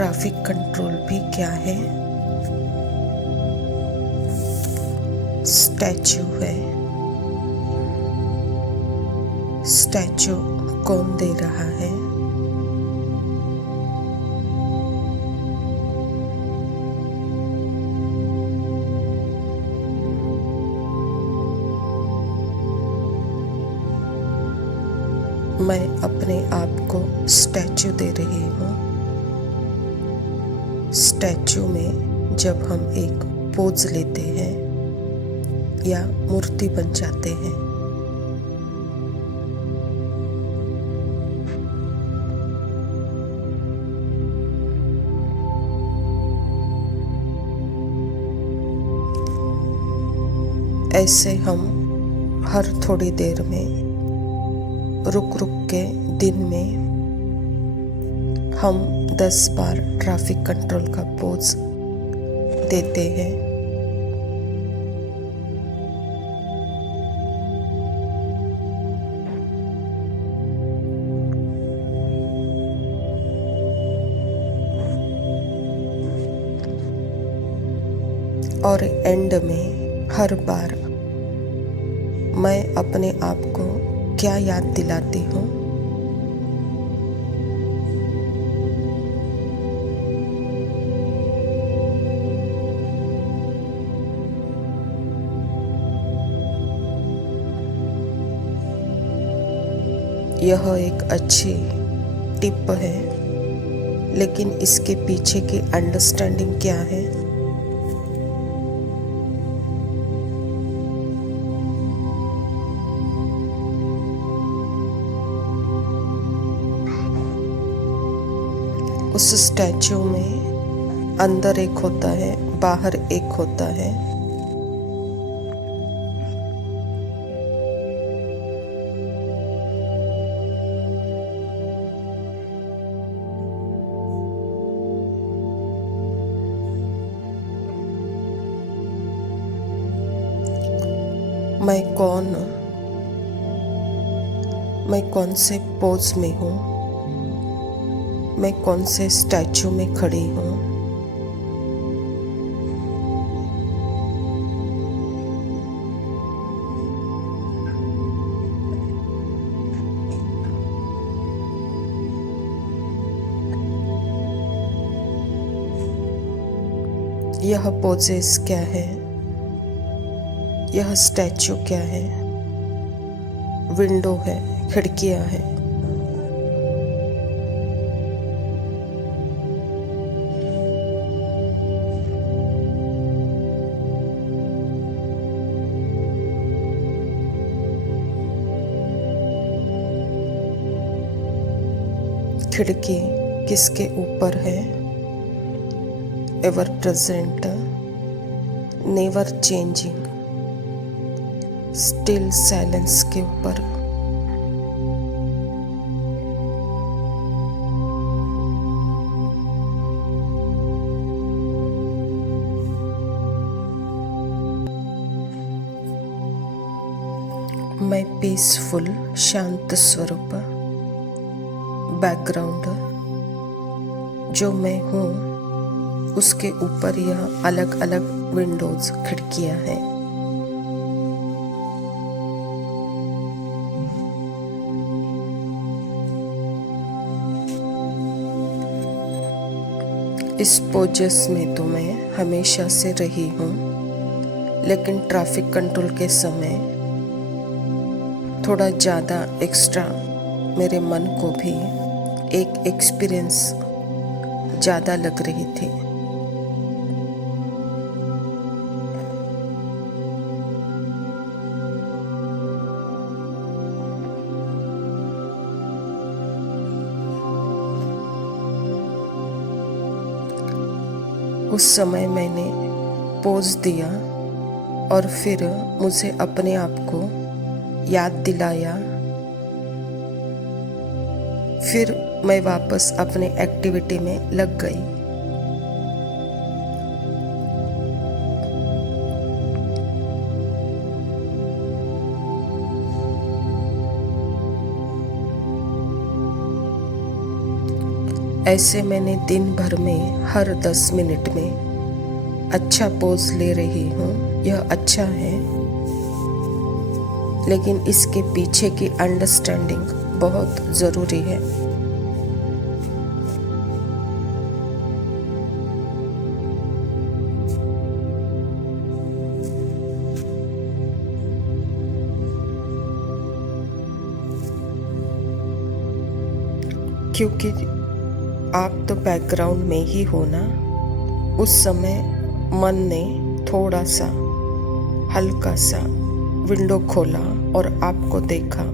Traffic control भी क्या है? स्टैचू है। स्टैचू कौन दे रहा है? मैं अपने आप को स्टैचू दे रही हूँ। स्टैचू में जब हम एक पोज लेते हैं या मूर्ति बन जाते हैं, ऐसे हम हर थोड़ी देर में रुक रुक के दिन में हम 10 बार ट्रैफिक कंट्रोल का पोज देते हैं। और एंड में हर बार मैं अपने आप को क्या याद दिलाती हूँ? यह एक अच्छी टिप है, लेकिन इसके पीछे की अंडरस्टैंडिंग क्या है? उस स्टैचू में अंदर एक होता है, बाहर एक होता है। मैं कौन से पोज में हूँ? मैं कौन से स्टैचू में खड़ी हूँ? यह पोजेस क्या है? यह स्टैचू क्या है? विंडो है, खिड़कियां हैं। खिड़की किसके ऊपर है? Ever present, never changing, still silence के ऊपर। मैं पीसफुल, शांत स्वरूप, बैकग्राउंड जो मैं हूँ उसके ऊपर यह अलग अलग विंडोज, खिड़कियां हैं। इस पोजेस में तो मैं हमेशा से रही हूँ, लेकिन ट्रैफिक कंट्रोल के समय थोड़ा ज़्यादा एक्स्ट्रा मेरे मन को भी एक एक्सपीरियंस ज़्यादा लग रही थी। उस समय मैंने पोज दिया और फिर मुझे अपने आप को याद दिलाया। फिर मैं वापस अपने एक्टिविटी में लग गई। ऐसे मैंने दिन भर में हर 10 मिनट में अच्छा पोज ले रही हूँ, यह अच्छा है, लेकिन इसके पीछे की अंडरस्टैंडिंग बहुत ज़रूरी है। क्योंकि आप तो बैकग्राउंड में ही हो ना। उस समय मन ने थोड़ा सा हल्का सा विंडो खोला और आपको देखा।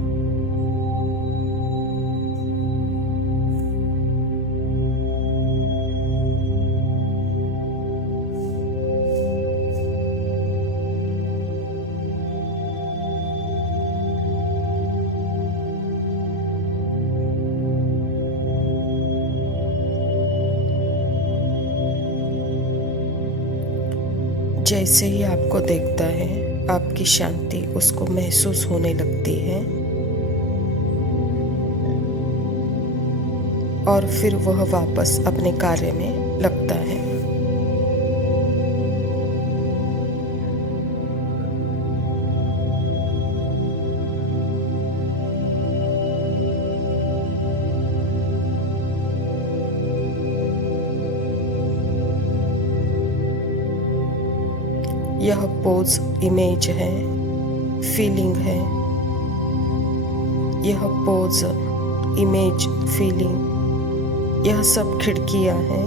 जैसे ही आपको देखता है, आपकी शांति उसको महसूस होने लगती है और फिर वह वापस अपने कार्य में लगता है। यह पोज इमेज है, फीलिंग है। यह पोज इमेज फीलिंग, यह सब खिड़कियां हैं।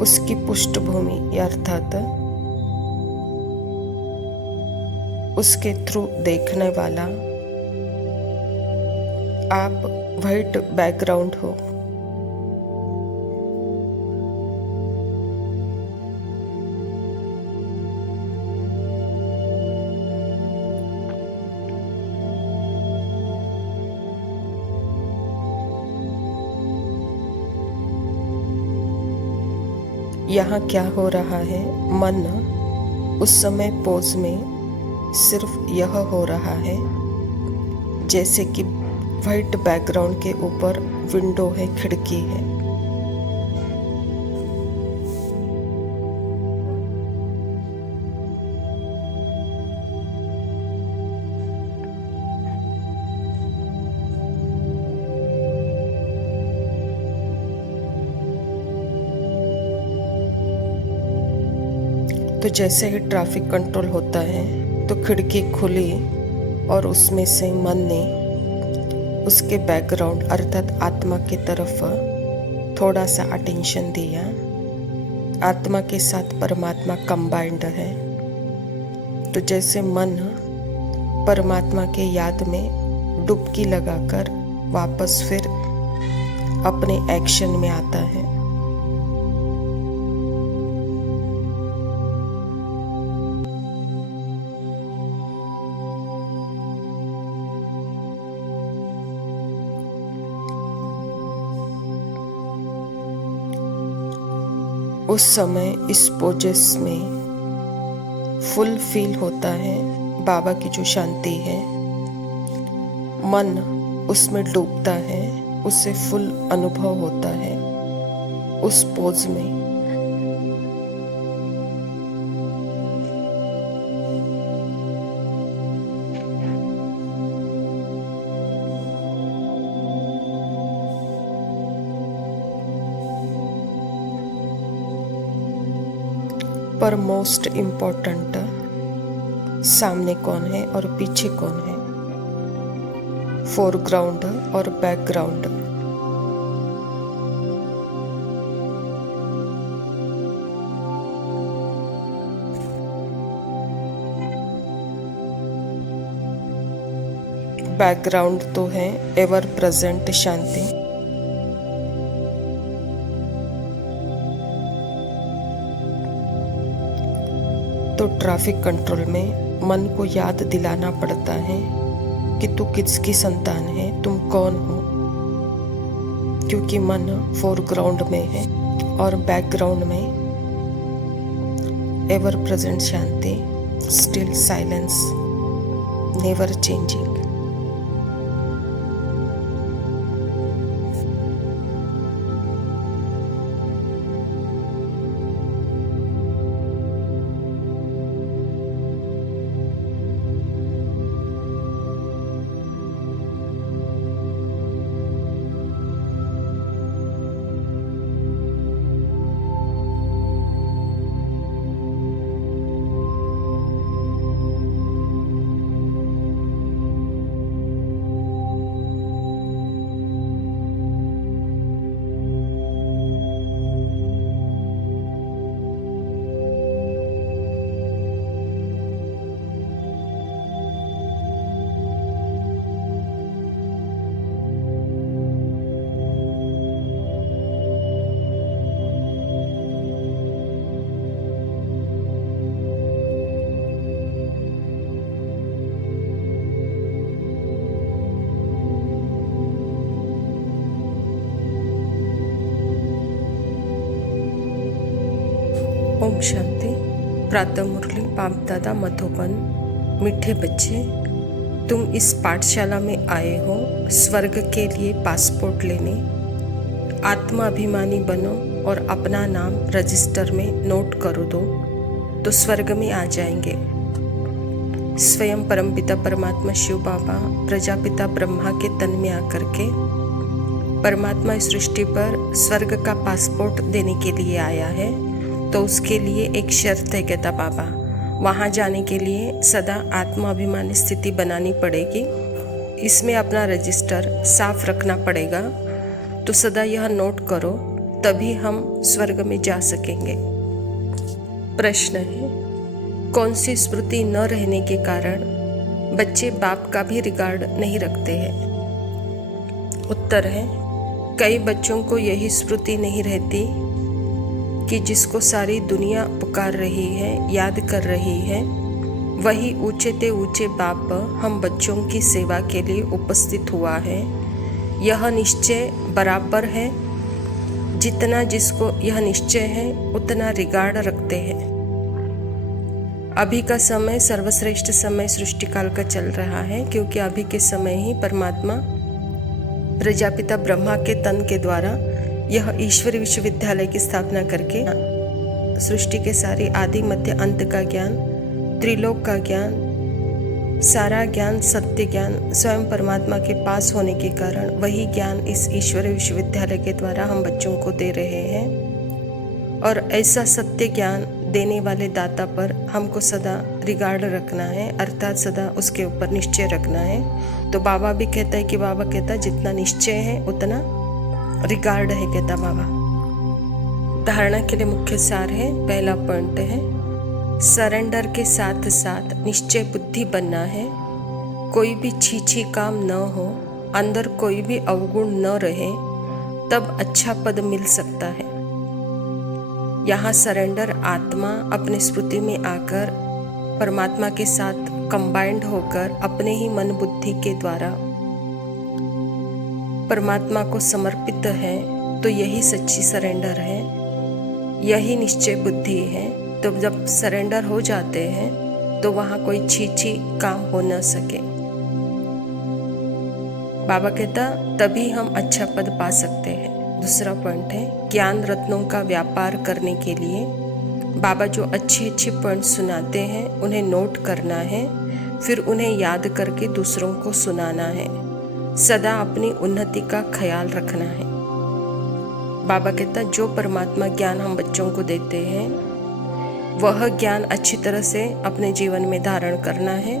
उसकी पृष्ठभूमि अर्थात उसके थ्रू देखने वाला आप व्हाइट बैकग्राउंड हो। यहाँ क्या हो रहा है, मन उस समय पोज में सिर्फ यह हो रहा है जैसे कि व्हाइट बैकग्राउंड के ऊपर विंडो है, खिड़की है। तो जैसे ही ट्रैफिक कंट्रोल होता है तो खिड़की खुली और उसमें से मन ने उसके बैकग्राउंड अर्थात आत्मा की तरफ थोड़ा सा अटेंशन दिया। आत्मा के साथ परमात्मा कंबाइंड है। तो जैसे मन परमात्मा के याद में डुबकी लगाकर वापस फिर अपने एक्शन में आता है। उस समय इस पोजेस में फुल फील होता है बाबा की जो शांति है। मन उसमें डूबता है, उससे फुल अनुभव होता है उस पोज में। पर मोस्ट इम्पोर्टेंट, सामने कौन है और पीछे कौन है, फोरग्राउंड और बैकग्राउंड। बैकग्राउंड तो है एवर प्रेजेंट शांति। तो ट्रैफिक कंट्रोल में मन को याद दिलाना पड़ता है कि तू किसकी संतान है, तुम कौन हो। क्योंकि मन फोरग्राउंड में है और बैकग्राउंड में एवर प्रेजेंट शांति, still silence, never changing. Om Shanti. प्रातः मुरली बाप दादा मधुबन। मीठे बच्चे, तुम इस पाठशाला में आए हो स्वर्ग के लिए पासपोर्ट लेने। आत्मा अभिमानी बनो और अपना नाम रजिस्टर में नोट कर दो तो स्वर्ग में आ जाएंगे। स्वयं परमपिता परमात्मा शिव बाबा प्रजापिता ब्रह्मा के तन में आकर के परमात्मा इस सृष्टि पर स्वर्ग का पासपोर्ट देने के लिए आया है। तो उसके लिए एक शर्त है कहता बाबा, वहाँ जाने के लिए सदा आत्माभिमानी स्थिति बनानी पड़ेगी। इसमें अपना रजिस्टर साफ रखना पड़ेगा। तो सदा यह नोट करो, तभी हम स्वर्ग में जा सकेंगे। प्रश्न है, कौन सी स्मृति न रहने के कारण बच्चे बाप का भी रिगार्ड नहीं रखते हैं? उत्तर है, कई बच्चों को यही स्मृति नहीं रहती कि जिसको सारी दुनिया पुकार रही है, याद कर रही है, वही ऊंचे ते ऊंचे बाप हम बच्चों की सेवा के लिए उपस्थित हुआ है। यह निश्चय बराबर है। जितना जिसको यह निश्चय है उतना रिगार्ड रखते हैं। अभी का समय सर्वश्रेष्ठ समय सृष्टि काल का चल रहा है, क्योंकि अभी के समय ही परमात्मा प्रजापिता ब्रह्मा के तन के द्वारा यह ईश्वरीय विश्वविद्यालय की स्थापना करके सृष्टि के सारी आदि मध्य अंत का ज्ञान, त्रिलोक का ज्ञान, सारा ज्ञान, सत्य ज्ञान स्वयं परमात्मा के पास होने के कारण वही ज्ञान इस ईश्वरीय विश्वविद्यालय के द्वारा हम बच्चों को दे रहे हैं। और ऐसा सत्य ज्ञान देने वाले दाता पर हमको सदा रिगार्ड रखना है, अर्थात सदा उसके ऊपर निश्चय रखना है। तो बाबा भी कहता है कि बाबा कहता जितना निश्चय है उतना रिगार्ड है कहता बाबा। धारणा के लिए मुख्य सार है, पहला पॉइंट है सरेंडर के साथ साथ निश्चय बुद्धि बनना है। कोई भी छीछी काम न हो, अंदर कोई भी अवगुण न रहे, तब अच्छा पद मिल सकता है। यहाँ सरेंडर आत्मा अपने स्मृति में आकर परमात्मा के साथ कंबाइंड होकर अपने ही मन बुद्धि के द्वारा परमात्मा को समर्पित है। तो यही सच्ची सरेंडर है, यही निश्चय बुद्धि है। तो जब सरेंडर हो जाते हैं तो वहाँ कोई छीछी काम हो न सके। बाबा कहता तभी हम अच्छा पद पा सकते हैं। दूसरा पॉइंट है ज्ञान रत्नों का व्यापार करने के लिए बाबा जो अच्छे अच्छे पॉइंट सुनाते हैं उन्हें नोट करना है, फिर उन्हें याद करके दूसरों को सुनाना है। सदा अपनी उन्नति का ख्याल रखना है। बाबा कहता जो परमात्मा ज्ञान हम बच्चों को देते हैं वह ज्ञान अच्छी तरह से अपने जीवन में धारण करना है,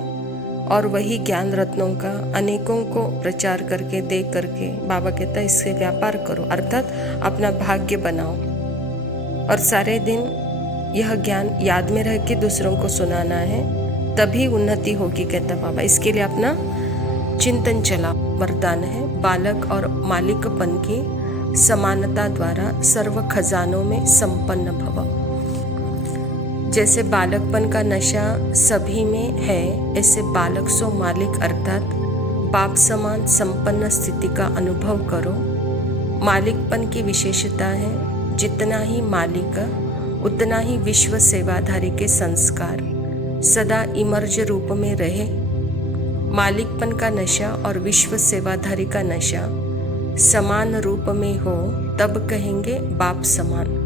और वही ज्ञान रत्नों का अनेकों को प्रचार करके दे करके बाबा कहता इससे व्यापार करो, अर्थात अपना भाग्य बनाओ। और सारे दिन यह ज्ञान याद में रह के दूसरों को सुनाना है, तभी उन्नति होगी कहता बाबा। इसके लिए अपना चिंतन चला वरदान है, बालक और मालिकपन की समानता द्वारा सर्व खजानों में संपन्न भव। जैसे बालकपन का नशा सभी में है, ऐसे बालक सो मालिक अर्थात बाप समान संपन्न स्थिति का अनुभव करो। मालिकपन की विशेषता है जितना ही मालिक उतना ही विश्व सेवाधारी के संस्कार सदा इमर्ज रूप में रहे। मालिकपन का नशा और विश्व सेवाधारी का नशा समान रूप में हो तब कहेंगे बाप समान।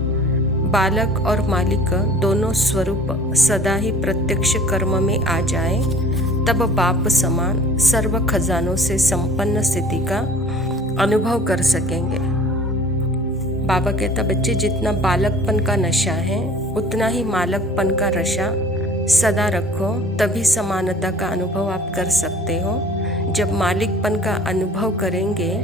बालक और मालिक दोनों स्वरूप सदा ही प्रत्यक्ष कर्म में आ जाए तब बाप समान सर्व खजानों से संपन्न स्थिति का अनुभव कर सकेंगे। बाबा कहता बच्चे जितना बालकपन का नशा है उतना ही मालकपन का नशा सदा रखो, तभी समानता का अनुभव आप कर सकते हो। जब मालिकपन का अनुभव करेंगे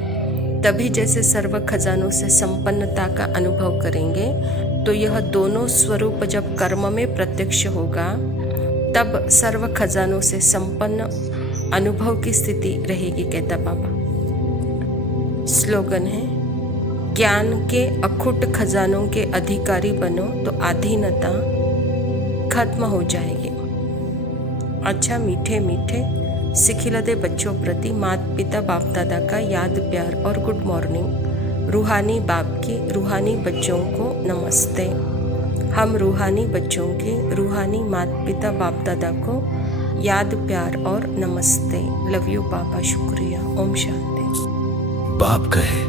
तभी जैसे सर्व खजानों से संपन्नता का अनुभव करेंगे। तो यह दोनों स्वरूप जब कर्म में प्रत्यक्ष होगा तब सर्व खजानों से संपन्न अनुभव की स्थिति रहेगी कहता बाबा। स्लोगन है ज्ञान के अखुट खजानों के अधिकारी बनो तो अधीनता खत्म हो जाएगी। अच्छा मीठे मीठे सिखिलते बच्चों प्रति माता पिता बाप दादा का याद प्यार और गुड मॉर्निंग। रूहानी बाप की रूहानी बच्चों को नमस्ते। हम रूहानी बच्चों के रूहानी माता पिता बाप दादा को याद, प्यार और नमस्ते। लव यू पापा, शुक्रिया। ओम शांति। बाप कहे,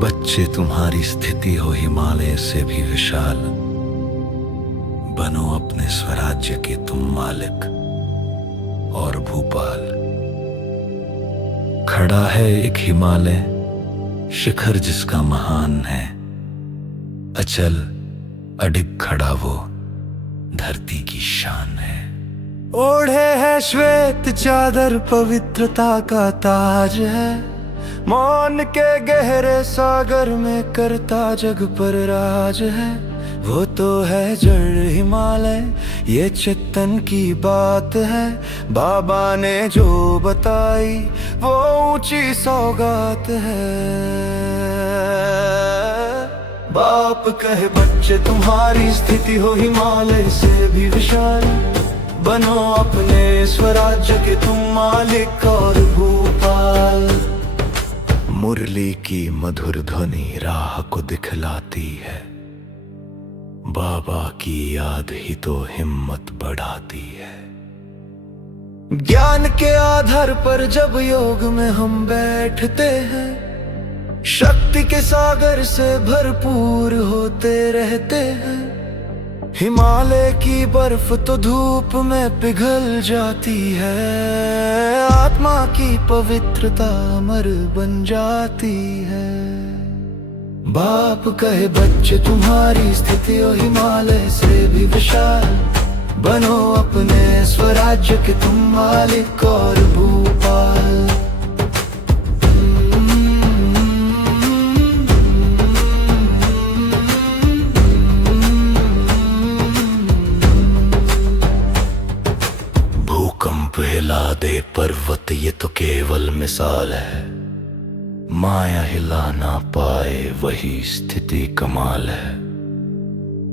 बच्चे तुम्हारी स्थिति हो हिमालय से भी विशाल, बनो अपने स्वराज्य के तुम मालिक और भूपाल। खड़ा है एक हिमालय शिखर जिसका महान है, अचल अडिग खड़ा वो धरती की शान है। ओढ़े है श्वेत चादर पवित्रता का ताज है, मौन के गहरे सागर में करता जग पर राज है। वो तो है जड़ हिमालय, ये चेतन की बात है, बाबा ने जो बताई वो ऊंची सौगात है। बाप कहे, बच्चे तुम्हारी स्थिति हो हिमालय से भी विशाल, बनो अपने स्वराज्य के तुम मालिक और भूपाल। मुरली की मधुर ध्वनि राह को दिखलाती है, बाबा की याद ही तो हिम्मत बढ़ाती है। ज्ञान के आधार पर जब योग में हम बैठते हैं, शक्ति के सागर से भरपूर होते रहते हैं। हिमालय की बर्फ तो धूप में पिघल जाती है, आत्मा की पवित्रता अमर बन जाती है। बाप कहे, बच्चे तुम्हारी स्थिति हो हिमालय से भी विशाल, बनो अपने स्वराज्य के तुम मालिक और भूपाल। भूकंप हिला दे पर्वत ये तो केवल मिसाल है, माया हिला ना पाए वही स्थिति कमाल है।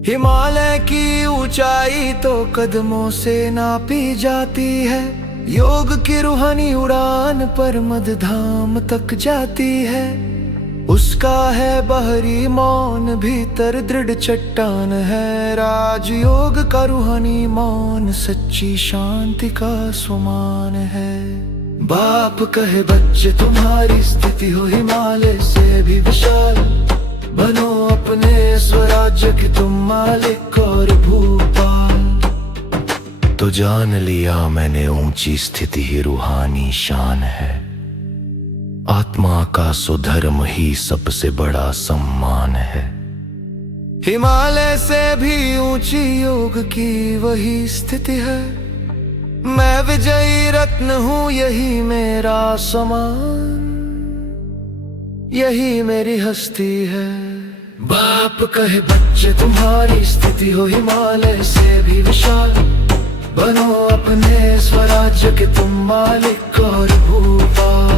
हिमालय की ऊंचाई तो कदमों से नापी जाती है, योग की रूहानी उड़ान पर मद धाम तक जाती है। उसका है बाहरी मौन, भीतर दृढ़ चट्टान है, राजयोग का रूहानी मौन सच्ची शांति का स्वमान है। बाप कहे, बच्चे तुम्हारी स्थिति हो हिमालय से भी विशाल, बनो अपने स्वराज्य के तुम मालिक और भूपाल। तो जान लिया मैंने ऊंची स्थिति ही रूहानी शान है, आत्मा का सुधर्म ही सबसे बड़ा सम्मान है। हिमालय से भी ऊंची योग की वही स्थिति है, मैं विजयी रत्न हूँ यही मेरा समान, यही मेरी हस्ती है। बाप कहे, बच्चे तुम्हारी स्थिति हो हिमालय से भी विशाल, बनो अपने स्वराज्य के तुम मालिक और भूपाल।